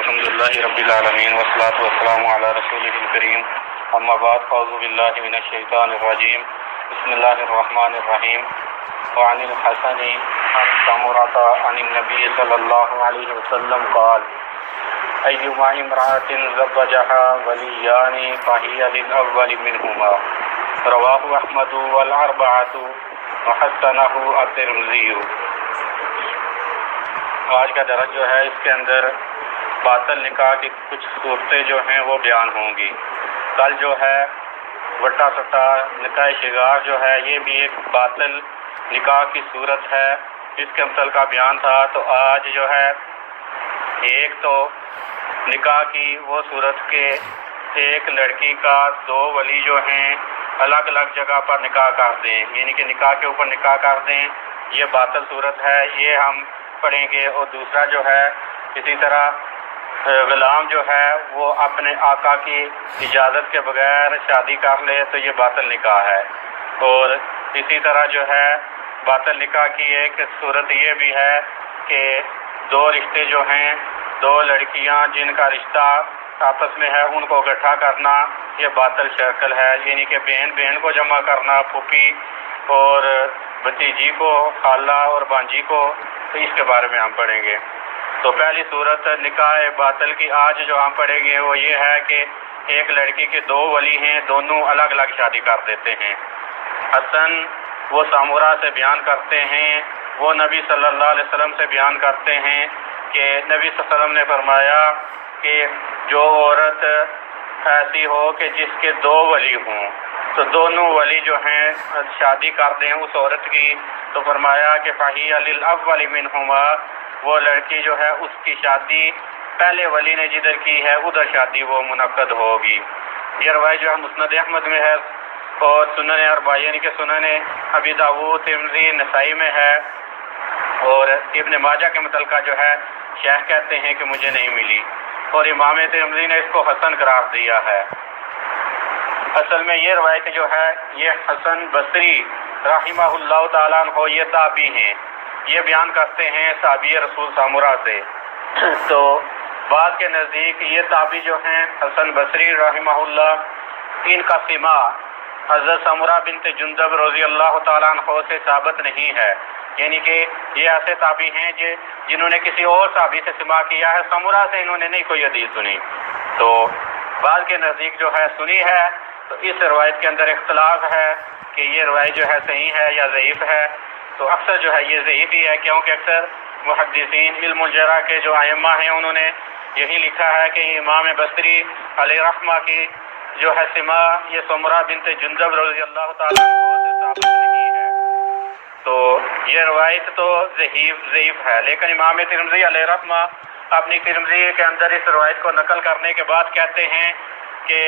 الحمد لله رب العالمين والصلاة والسلام على رسوله الكريم اما بعد فاعوذ بالله من الشيطان الرجيم بسم الله الرحمن الرحيم وعن الحسن عن سمرة عن النبي صلى الله عليه وسلم قال أيما امرأة زوجها وليان فهي للأول منهما رواه أحمد والأربعة وحسنه الترمذي۔ آج کا درس جو ہے اس کے اندر باطل نکاح کی کچھ صورتیں جو ہیں وہ بیان ہوں گی۔ کل جو ہے وٹا سٹا نکاح شگار جو ہے یہ بھی ایک باطل نکاح کی صورت ہے، اس کے مثل کا بیان تھا۔ تو آج جو ہے ایک تو نکاح کی وہ صورت کے ایک لڑکی کا دو ولی جو ہیں الگ الگ جگہ پر نکاح کر دیں، یعنی کہ نکاح کے اوپر نکاح کر دیں، یہ باطل صورت ہے، یہ ہم پڑھیں گے۔ اور دوسرا جو ہے اسی طرح غلام جو ہے وہ اپنے آقا کی اجازت کے بغیر شادی کر لے تو یہ باطل نکاح ہے۔ اور اسی طرح جو ہے باطل نکاح کی ایک صورت یہ بھی ہے کہ دو رشتے جو ہیں، دو لڑکیاں جن کا رشتہ آپس میں ہے ان کو اکٹھا کرنا، یہ باطل شکل ہے، یعنی کہ بہن کو جمع کرنا، پھوپھی اور بھتیجی کو، خالہ اور بانجی کو، تو اس کے بارے میں ہم پڑھیں گے۔ تو پہلی صورت نکاح باطل کی آج جو ہم پڑھیں گے وہ یہ ہے کہ ایک لڑکی کے دو ولی ہیں، دونوں الگ الگ شادی کر دیتے ہیں۔ حسن وہ سامورا سے بیان کرتے ہیں، وہ نبی صلی اللہ علیہ وسلم سے بیان کرتے ہیں کہ نبی صلی اللہ علیہ وسلم نے فرمایا کہ جو عورت ایسی ہو کہ جس کے دو ولی ہوں تو دونوں ولی جو ہیں شادی کر دیں اس عورت کی، تو فرمایا کہ فَهِيَ لِلْأَوَّلِ مِنْهُمَا، وہ لڑکی جو ہے اس کی شادی پہلے ولی نے جدھر کی ہے ادھر شادی وہ منعقد ہوگی۔ یہ روایت جو ہے مسند احمد میں ہے اور سنن اربعہ یعنی کہ سنن ابی داؤد، ترمذی، نسائی میں ہے، اور ابن ماجہ کے متعلقہ جو ہے شیخ کہتے ہیں کہ مجھے نہیں ملی، اور امام ترمذی نے اس کو حسن قرار دیا ہے۔ اصل میں یہ روایت جو ہے یہ حسن بصری رحمہ اللہ تعالیٰ عنہ یہ تابعی ہیں، یہ بیان کرتے ہیں صحابی رسول سامورا سے۔ تو بعض کے نزدیک یہ تابعی جو ہیں حسن بصری رحمہ اللہ، ان کا سما حضرت سامورا بنت جندب رضی اللہ تعالیٰ عنہ سے ثابت نہیں ہے، یعنی کہ یہ ایسے تابعی ہیں جنہوں نے کسی اور صحابی سے سما کیا ہے، سامورا سے انہوں نے نہیں کوئی حدیث سنی۔ تو بعض کے نزدیک جو ہے سنی ہے، تو اس روایت کے اندر اختلاف ہے کہ یہ روایت جو ہے صحیح ہے یا ضعیف ہے۔ تو اکثر جو ہے یہ ضعیف ہی ہے، کیونکہ اکثر محدثین علم الجرح کے جو ائمہ ہیں انہوں نے یہی لکھا ہے کہ امام بصری علیہ رحمہ کی جو ہے سما یہ سمرہ بنت جندب رضی اللہ تعالیٰ عنہ سے ثابت نہیں ہے، تو یہ روایت تو ضعیف ہے۔ لیکن امام ترمذی علیہ رحمہ اپنی ترمذی کے اندر اس روایت کو نقل کرنے کے بعد کہتے ہیں کہ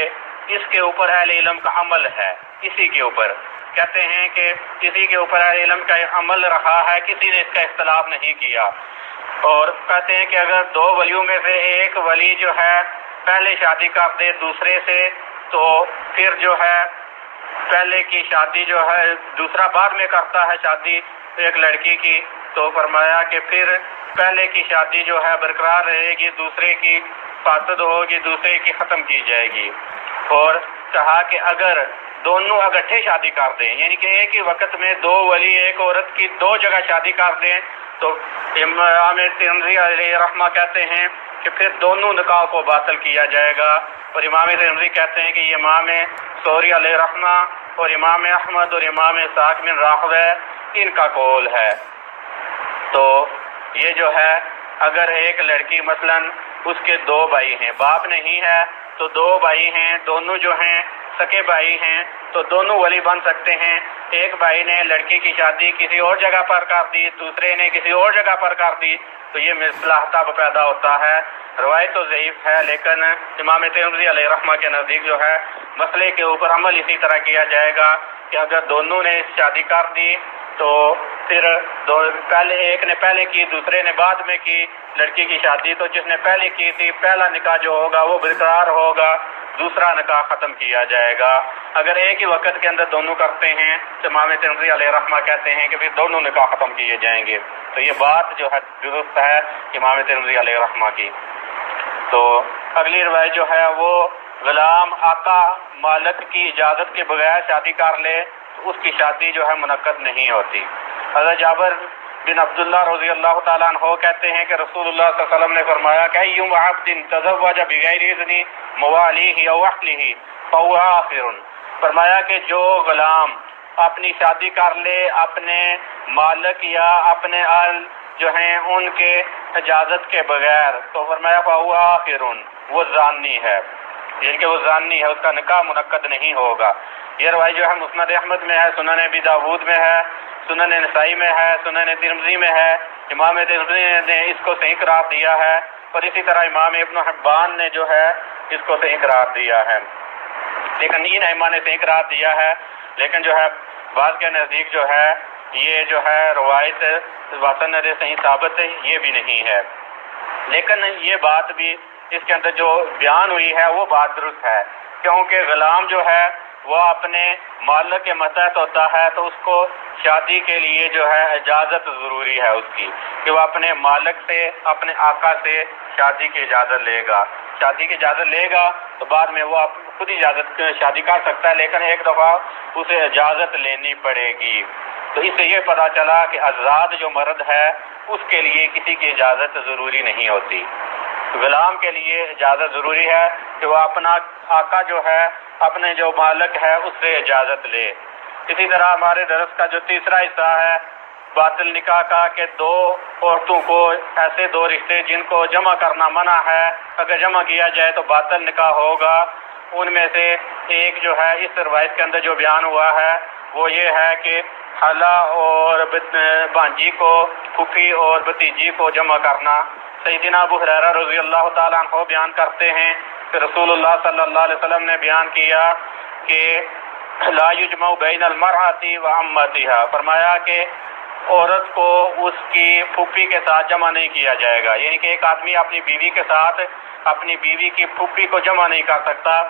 اس کے اوپر اہل علم کا عمل ہے، اسی کے اوپر کہتے ہیں کہ کسی کے اوپر اہل علم کا عمل رہا ہے، کسی نے اس کا اختلاف نہیں کیا۔ اور کہتے ہیں کہ اگر دو ولیوں میں سے ایک ولی جو ہے پہلے شادی کر دے دوسرے سے، تو پھر جو ہے پہلے کی شادی جو ہے دوسرا بعد میں کرتا ہے شادی ایک لڑکی کی، تو فرمایا کہ پھر پہلے کی شادی جو ہے برقرار رہے گی، دوسرے کی فاسد ہوگی، دوسرے کی ختم کی جائے گی۔ اور کہا کہ اگر دونوں اکٹھے شادی کر دیں، یعنی کہ ایک ہی وقت میں دو ولی ایک عورت کی دو جگہ شادی کر دیں، تو امام ترمذی علیہ رحمہ کہتے ہیں کہ پھر دونوں نکاح کو باطل کیا جائے گا۔ اور امام ترمذی کہتے ہیں کہ یہ امام ثوری علیہ رحمہ اور امام احمد اور امام اسحاق بن راہویہ ان کا قول ہے۔ تو یہ جو ہے اگر ایک لڑکی مثلا اس کے دو بھائی ہیں، باپ نہیں ہے تو دو بھائی ہیں، دونوں جو ہیں سکے بھائی ہیں، تو دونوں ولی بن سکتے ہیں۔ ایک بھائی نے لڑکی کی شادی کسی اور جگہ پر کر دی، دوسرے نے کسی اور جگہ پر کر دی، تو یہ مصلحت پیدا ہوتا ہے۔ روایت تو ضعیف ہے، لیکن امام ترمذی علیہ رحمہ کے نزدیک جو ہے مسئلے کے اوپر عمل اسی طرح کیا جائے گا کہ اگر دونوں نے شادی کر دی تو پھر پہلے ایک نے پہلے کی دوسرے نے بعد میں کی لڑکی کی شادی، تو جس نے پہلے کی تھی پہلا نکاح جو ہوگا وہ برقرار ہوگا، دوسرا نکاح ختم کیا جائے گا۔ اگر ایک ہی وقت کے اندر دونوں کرتے ہیں تو امام ترمذی علیہ رحمہ کہتے ہیں کہ پھر دونوں نکاح ختم کیے جائیں گے۔ تو یہ بات جو ہے درست ہے امام ترمذی علیہ رحمہ کی۔ تو اگلی روایت جو ہے وہ غلام آقا مالک کی اجازت کے بغیر شادی کر لے تو اس کی شادی جو ہے منعقد نہیں ہوتی۔ حضرت جابر بن عبداللہ رضی اللہ تعالیٰ عنہ کہتے ہیں کہ رسول اللہ صلی اللہ علیہ وسلم نے فرمایا کہ ایما عبد تزوج بغیر اذن موالیہ او اہلہ فہو آخر، فرمایا کہ جو غلام اپنی شادی کر لے اپنے مالک یا اپنے اہل جو ہیں ان کے اجازت کے بغیر تو فرمایا فہو آخر، وہ زانی ہے، یعنی کہ وہ زانی ہے، اس کا نکاح منعقد نہیں ہوگا۔ یہ روایت جو ہے مسند احمد میں ہے، سنن ابی داود میں ہے، سنن نسائی میں ہے، سنن ترمذی میں ہے۔ امام ترمذی نے اس کو صحیح قرار دیا ہے اور اسی طرح امام ابن حبان نے جو ہے اس کو صحیح قرار دیا ہے، لیکن ان ائمہ نے صحیح قرار دیا ہے، لیکن جو ہے بعض کے نزدیک جو ہے یہ جو ہے روایت واسند صحیح ثابت ہے، یہ بھی نہیں ہے، لیکن یہ بات بھی اس کے اندر جو بیان ہوئی ہے وہ بات درست ہے، کیونکہ غلام جو ہے وہ اپنے مالک کے ماتحت ہوتا ہے تو اس کو شادی کے لیے جو ہے اجازت ضروری ہے اس کی، کہ وہ اپنے مالک سے اپنے آقا سے شادی کی اجازت لے گا، شادی کی اجازت لے گا تو بعد میں وہ خود اجازت شادی کر سکتا ہے، لیکن ایک دفعہ اسے اجازت لینی پڑے گی۔ تو اس سے یہ پتہ چلا کہ آزاد جو مرد ہے اس کے لیے کسی کی اجازت ضروری نہیں ہوتی، غلام کے لیے اجازت ضروری ہے کہ وہ اپنا آقا جو ہے اپنے جو مالک ہے اس سے اجازت لے۔ اسی طرح ہمارے درس کا جو تیسرا حصہ ہے باطل نکاح کا، کہ دو عورتوں کو ایسے دو رشتے جن کو جمع کرنا منع ہے اگر جمع کیا جائے تو باطل نکاح ہوگا، ان میں سے ایک جو ہے اس روایت کے اندر جو بیان ہوا ہے وہ یہ ہے کہ خالہ اور بانجی کو، پھوپھی اور بھتیجی کو جمع کرنا۔ سیدنا ابو ہریرہ رضی اللہ تعالیٰ عنہ بیان کرتے ہیں کہ رسول اللہ صلی اللہ علیہ وسلم نے بیان کیا کہ لا یجمع بین المرأۃ و عمتها، فرمایا کہ عورت کو اس کی پھوپھی کے ساتھ جمع نہیں کیا جائے گا، یعنی کہ ایک آدمی اپنی بیوی کے ساتھ اپنی بیوی کی پھوپھی کو جمع نہیں کر سکتا،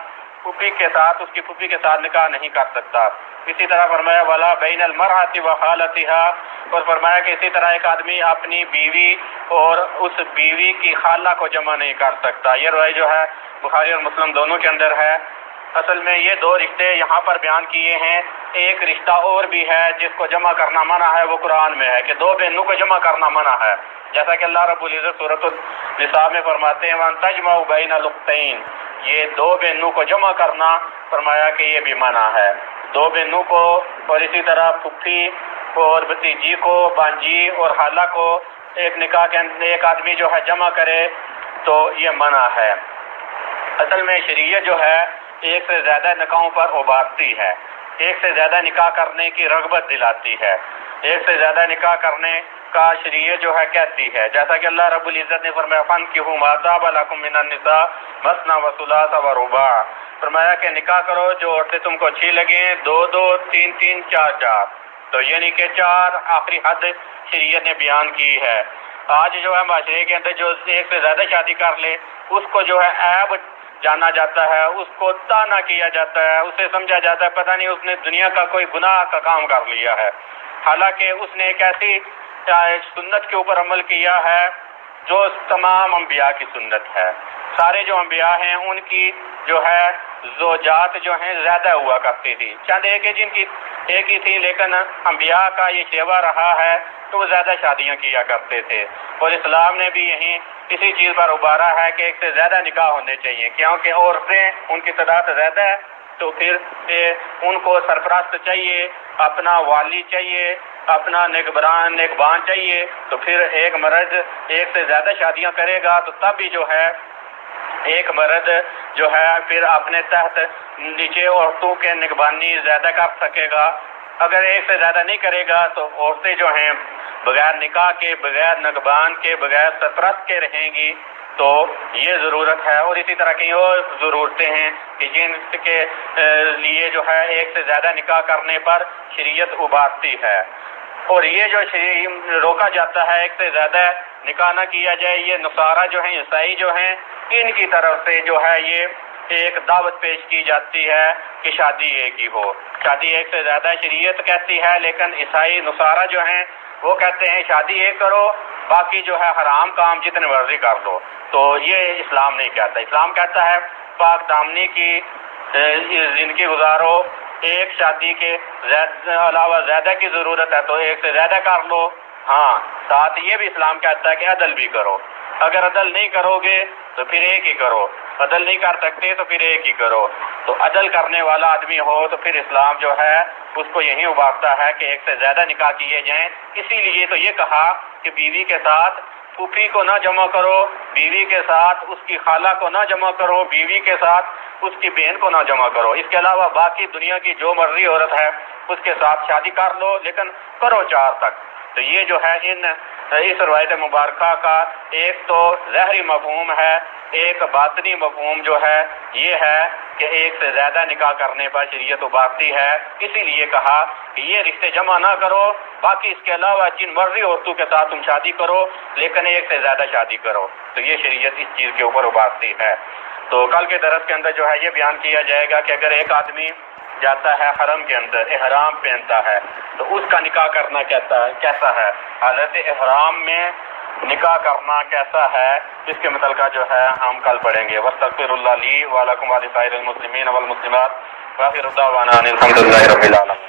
پھوپھی کے ساتھ اس کی پھوپھی کے ساتھ نکاح نہیں کر سکتا۔ اسی طرح فرمایا ولا بین المرأۃ و خالتها، اور فرمایا کہ اسی طرح ایک آدمی اپنی بیوی اور اس بیوی کی خالہ کو جمع نہیں کر سکتا۔ یہ روایت جو ہے بخاری اور مسلم دونوں کے اندر ہے۔ اصل میں یہ دو رشتے یہاں پر بیان کیے ہیں، ایک رشتہ اور بھی ہے جس کو جمع کرنا منع ہے، وہ قرآن میں ہے کہ دو بہنوں کو جمع کرنا منع ہے، جیسا کہ اللہ رب العزت سورۃ النساء میں فرماتے ہیں وَأَن تَجْمَعُوا بَيْنَ الْأُخْتَيْنِ، یہ دو بہنوں کو جمع کرنا فرمایا کہ یہ بھی منع ہے، دو بہنوں کو اور اسی طرح پھوپھی اور بھتیجی کو، بانجی اور خالہ کو ایک نکاح کے اندر ایک آدمی جو ہے جمع کرے تو یہ منع ہے۔ اصل میں شریعت جو ہے ایک سے زیادہ نکاحوں پر ابھارتی ہے، ایک سے زیادہ نکاح کرنے کی رغبت دلاتی ہے، ایک سے زیادہ نکاح کرنے کا شریعت جو ہے کہتی ہے، جیسا کہ اللہ رب العزت نے فرمایا فَانكِحُوا مَا طَابَ لَكُم مِّنَ النِّسَاءِ مَثْنَىٰ وَثُلَاثَ وَرُبَاعَ، فرمایا کہ نکاح کرو جو عورتیں تم کو اچھی لگیں، دو دو، تین تین، چار چار، تو یعنی کہ چار آخری حد شریعت نے بیان کی ہے۔ آج جو ہے معاشرے کے اندر جو ایک سے زیادہ شادی کر لے اس کو جو ہے عیب جانا جاتا ہے، اس کو طعنہ کیا جاتا ہے، اسے سمجھا جاتا ہے پتہ نہیں اس نے دنیا کا کوئی گناہ کا کام کر لیا ہے، حالانکہ اس نے ایک ایسی سنت کے اوپر عمل کیا ہے جو تمام انبیاء کی سنت ہے۔ سارے جو انبیاء ہیں ان کی جو ہے زوجات جو ہیں زیادہ ہوا کرتی تھی، چند ایک جن کی ایک ہی تھی، لیکن انبیاء کا یہ شیوا رہا ہے تو وہ زیادہ شادیاں کیا کرتے تھے، اور اسلام نے بھی یہیں اسی چیز پر ابھارا ہے کہ ایک سے زیادہ نکاح ہونے چاہیے، کیونکہ عورتیں ان کی تعداد زیادہ ہے تو پھر ان کو سرپرست چاہیے، اپنا والی چاہیے، اپنا نگبان چاہیے، تو پھر ایک مرد ایک سے زیادہ شادیاں کرے گا تو تب بھی جو ہے ایک مرد جو ہے پھر اپنے تحت نیچے عورتوں کے نگبانی زیادہ کر سکے گا۔ اگر ایک سے زیادہ نہیں کرے گا تو عورتیں جو ہیں بغیر نکاح کے، بغیر نگبان کے، بغیر سرپرست کے رہیں گی، تو یہ ضرورت ہے۔ اور اسی طرح کی اور ضرورتیں ہیں کہ جن کے لیے جو ہے ایک سے زیادہ نکاح کرنے پر شریعت ابھارتی ہے، اور یہ جو روکا جاتا ہے ایک سے زیادہ نکاح نہ کیا جائے، یہ نصارہ جو ہیں، عیسائی جو ہیں، ان کی طرف سے جو ہے یہ ایک دعوت پیش کی جاتی ہے کہ شادی ایک ہی ہو، شادی ایک سے زیادہ شریعت کہتی ہے، لیکن عیسائی نصارہ جو ہیں وہ کہتے ہیں شادی ایک کرو، باقی جو ہے حرام کام جتنے مرضی کر لو۔ تو یہ اسلام نہیں کہتا. اسلام کہتا ہے پاک دامنی کی زندگی گزارو، ایک شادی کے علاوہ زیادہ کی ضرورت ہے تو ایک سے زیادہ کر لو. ہاں، ساتھ یہ بھی اسلام کہتا ہے کہ عدل بھی کرو. اگر عدل نہیں کرو گے تو پھر ایک ہی کرو، عدل نہیں کر سکتے تو پھر ایک ہی کرو. تو عدل کرنے والا آدمی ہو تو پھر اسلام جو ہے اس کو یہی ابھارتا ہے کہ ایک سے زیادہ نکاح کیے جائیں. اسی لیے تو یہ کہا کہ بیوی کے ساتھ پھوپھی کو نہ جمع کرو، بیوی کے ساتھ اس کی خالہ کو نہ جمع کرو، بیوی کے ساتھ اس کی بہن کو نہ جمع کرو. اس کے علاوہ باقی دنیا کی جو مرضی عورت ہے اس کے ساتھ شادی کر لو، لیکن کرو 4 تک. تو یہ جو ہے اس روایت مبارکہ کا ایک تو ظاہری مفہوم ہے، ایک باطنی مفہوم جو ہے یہ ہے کہ ایک سے زیادہ نکاح کرنے پر شریعت ابھارتی ہے. اسی لیے کہا کہ یہ رشتے جمع نہ کرو، باقی اس کے علاوہ جن مرضی عورتوں کے ساتھ تم شادی کرو لیکن ایک سے زیادہ شادی کرو. تو یہ شریعت اس چیز کے اوپر ابھارتی ہے. تو کل کے درس کے اندر جو ہے یہ بیان کیا جائے گا کہ اگر ایک آدمی جاتا ہے حرم کے اندر، احرام پہنتا ہے، تو اس کا نکاح کرنا کیسا ہے، حالت احرام میں نکاح کرنا کیسا ہے، اس کے متعلقہ جو ہے ہم کل پڑھیں گے. واستغفر اللہ لی ولکم ولسائر المسلمین والمسلمات وآخر دعوانا ان الحمد للہ رب العالمین.